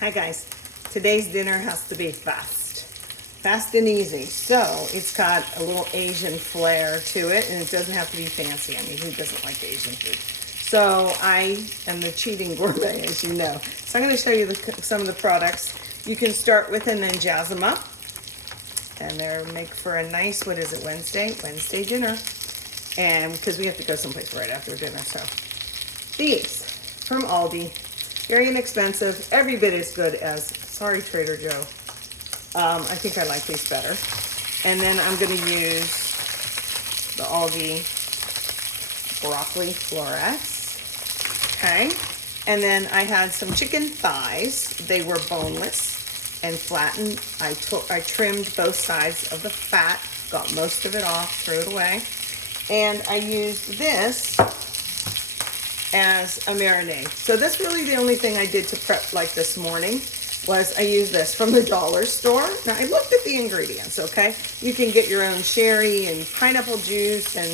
Hi guys, today's dinner has to be fast and easy. So it's got a little Asian flair to it, and it doesn't have to be fancy. I mean, who doesn't like Asian food? So I am the cheating gourmet, as you know. So I'm going to show you some of the products you can start with and then jazz them up. And they'll make for a nice, what is it, Wednesday dinner. And because we have to go someplace right after dinner. So these from Aldi, very inexpensive, every bit as good as, sorry Trader Joe. I think I like these better. And then I'm going to use the Aldi broccoli florets. Okay. And then I had some chicken thighs. They were boneless and flattened. I trimmed both sides of the fat, got most of it off, threw it away. And I used this as a marinade. So that's really the only thing I did to prep like this morning was I used this from the dollar store. Now I looked at the ingredients, okay? You can get your own sherry and pineapple juice and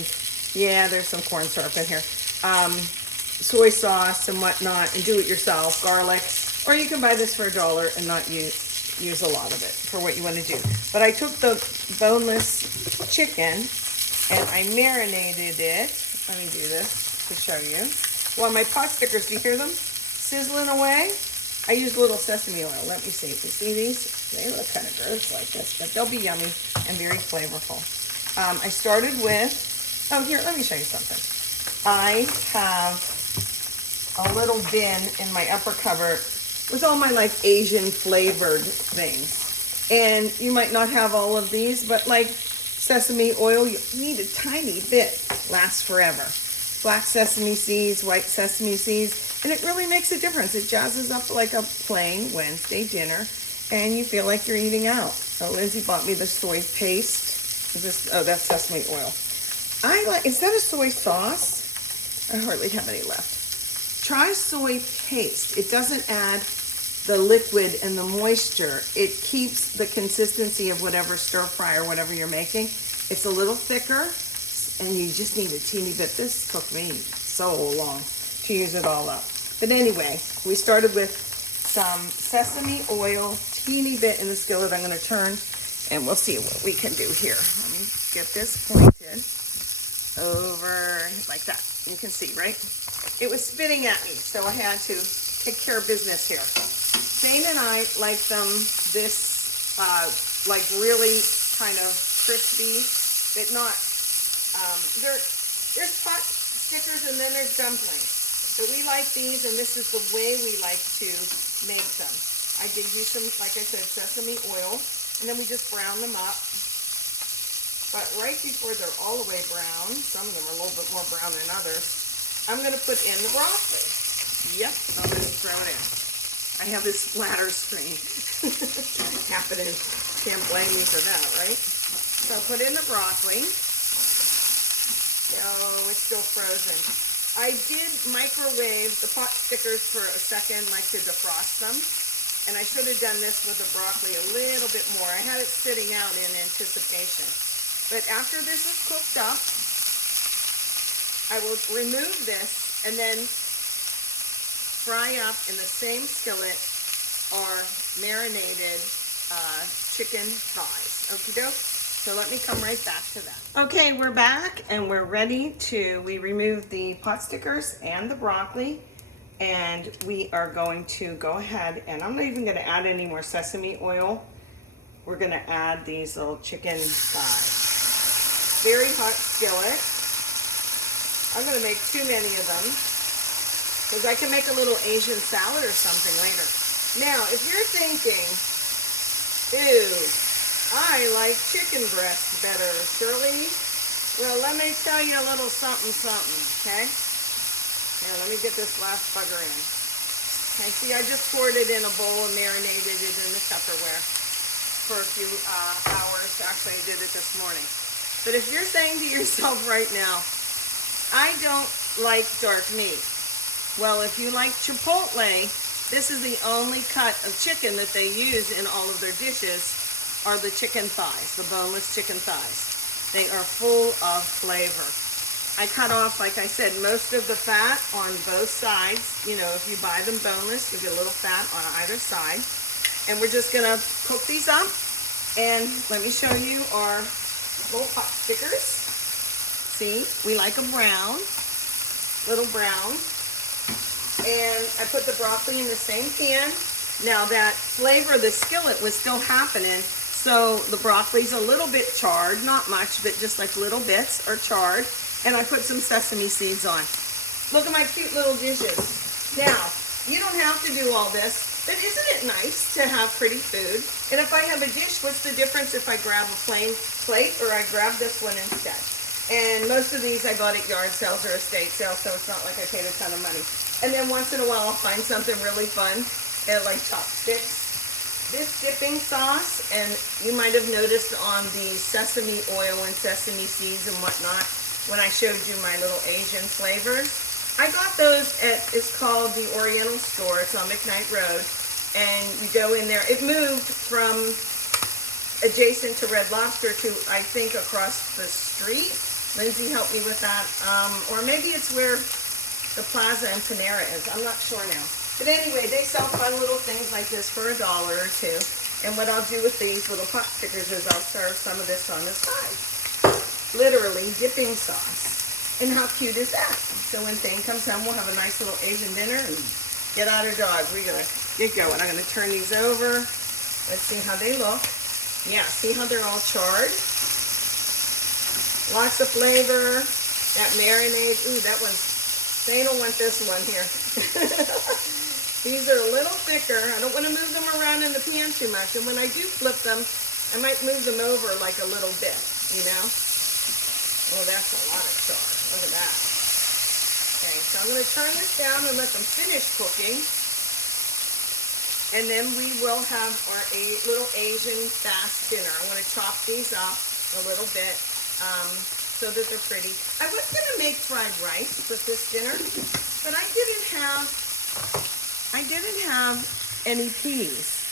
yeah, there's some corn syrup in here. Soy sauce and whatnot, and do it yourself, garlic. Or you can buy this for $1 and not use a lot of it for what you want to do. But I took the boneless chicken and I marinated it. Let me do this to show you. Well, my pot stickers, do you hear them sizzling away? I used a little sesame oil. Let me see. You see these? They look kind of gross like this, but they'll be yummy and very flavorful. I started with, oh, here, let me show you something. I have a little bin in my upper cupboard with all my like Asian flavored things. And you might not have all of these, but like sesame oil, you need a tiny bit, lasts forever. Black sesame seeds, white sesame seeds, and it really makes a difference. It jazzes up like a plain Wednesday dinner, and you feel like you're eating out. So Lindsay bought me the soy paste. That's sesame oil. Instead of soy sauce, I hardly have any left. Try soy paste. It doesn't add the liquid and the moisture. It keeps the consistency of whatever stir fry or whatever you're making. It's a little thicker, and you just need a teeny bit. This took me so long to use it all up. But anyway, we started with some sesame oil, teeny bit in the skillet. I'm going to turn, and we'll see what we can do here. Let me get this pointed over like that. You can see, right? It was spitting at me, so I had to take care of business here. Shane and I like them this, like really kind of crispy, but not, there's pot stickers and then there's dumplings. But we like these, and this is the way we like to make them. I did use some, like I said, sesame oil, and then we just brown them up. But right before they're all the way brown, some of them are a little bit more brown than others, I'm going to put in the broccoli. Yep, I'm going to throw it in. I have this splatter screen happening. Can't blame me for that, right? So I'll put in the broccoli. Oh, it's still frozen. I did microwave the pot stickers for a second, like to defrost them. And I should have done this with the broccoli a little bit more. I had it sitting out in anticipation. But after this is cooked up, I will remove this and then fry up in the same skillet our marinated chicken thighs. Okie doke. So let me come right back to that. Okay, we're back and we're ready we removed the pot stickers and the broccoli, and we are going to go ahead, and I'm not even going to add any more sesame oil. We're going to add these little chicken thighs. Very hot skillet. I'm going to make too many of them because I can make a little Asian salad or something later. Now, if you're thinking, ew, I like chicken breast better, Shirley. Well, let me tell you a little something, okay? Now, let me get this last bugger in. Okay, see, I just poured it in a bowl and marinated it in the Tupperware for a few hours. Actually, I did it this morning. But if you're saying to yourself right now, I don't like dark meat. Well, if you like Chipotle, this is the only cut of chicken that they use in all of their dishes. Are the chicken thighs, the boneless chicken thighs. They are full of flavor. I cut off, like I said, most of the fat on both sides. You know, if you buy them boneless, you get a little fat on either side. And we're just gonna cook these up. And let me show you our little pot stickers. See, we like a brown, little brown. And I put the broccoli in the same pan. Now that flavor of the skillet was still happening, so the broccoli's a little bit charred, not much, but just like little bits are charred. And I put some sesame seeds on. Look at my cute little dishes. Now, you don't have to do all this, but isn't it nice to have pretty food? And if I have a dish, what's the difference if I grab a plain plate or I grab this one instead? And most of these I bought at yard sales or estate sales, so it's not like I paid a ton of money. And then once in a while I'll find something really fun, like chopsticks. This dipping sauce, and you might have noticed on the sesame oil and sesame seeds and whatnot, when I showed you my little Asian flavors. I got those at, it's called the Oriental Store. It's on McKnight Road. And you go in there. It moved from adjacent to Red Lobster to, I think, across the street. Lindsay helped me with that. Or maybe it's where the Plaza and Panera is. I'm not sure now. But anyway, they sell fun little things like this for $1 or $2. And what I'll do with these little pot stickers is I'll serve some of this on the side. Literally dipping sauce. And how cute is that? So when Thane comes home, we'll have a nice little Asian dinner and get out our dog. We're gonna get going. I'm gonna turn these over. Let's see how they look. Yeah, see how they're all charred? Lots of flavor. That marinade. Ooh, that one's, Thane will want this one here. These are a little thicker. I don't want to move them around in the pan too much. And when I do flip them, I might move them over like a little bit, you know? Oh, that's a lot of char. Look at that. Okay, so I'm going to turn this down and let them finish cooking. And then we will have our little Asian fast dinner. I want to chop these up a little bit so that they're pretty. I was going to make fried rice with this dinner, but I didn't have any peas.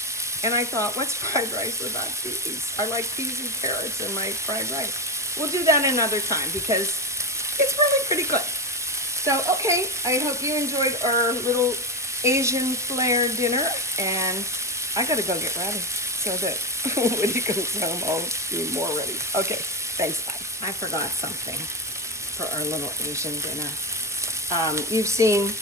And I thought, what's fried rice without peas? I like peas and carrots in my fried rice. We'll do that another time because it's really pretty good. So, okay, I hope you enjoyed our little Asian flair dinner, and I gotta go get ready so that when he comes home, I'll be more ready. Okay, thanks, bye. I forgot something for our little Asian dinner. You've seen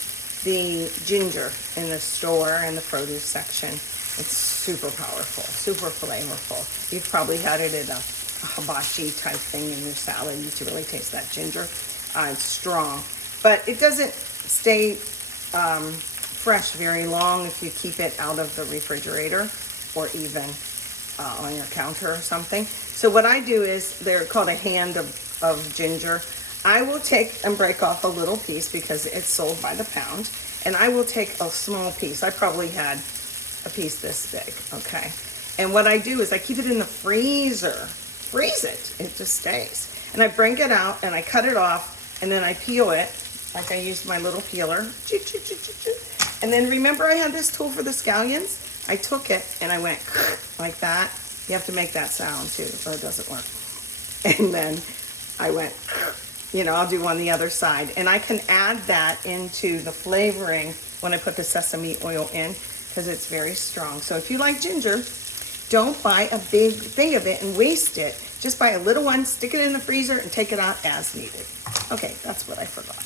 the ginger in the store in the produce section. It's super powerful, super flavorful. You've probably had it at a hibachi type thing in your salad. You used to really taste that ginger. It's strong, but it doesn't stay fresh very long if you keep it out of the refrigerator or even on your counter or something. So what I do is, they're called a hand of ginger. I will take and break off a little piece because it's sold by the pound, and I will take a small piece. I probably had a piece this big, okay? And what I do is I keep it in the freezer. Freeze it just stays. And I bring it out and I cut it off, and then I peel it, like I used my little peeler. And then remember I had this tool for the scallions? I took it and I went like that. You have to make that sound too, or it doesn't work. And then I went, you know, I'll do on the other side. And I can add that into the flavoring when I put the sesame oil in, because it's very strong. So if you like ginger, don't buy a big thing of it and waste it. Just buy a little one, stick it in the freezer, and take it out as needed. Okay, that's what I forgot.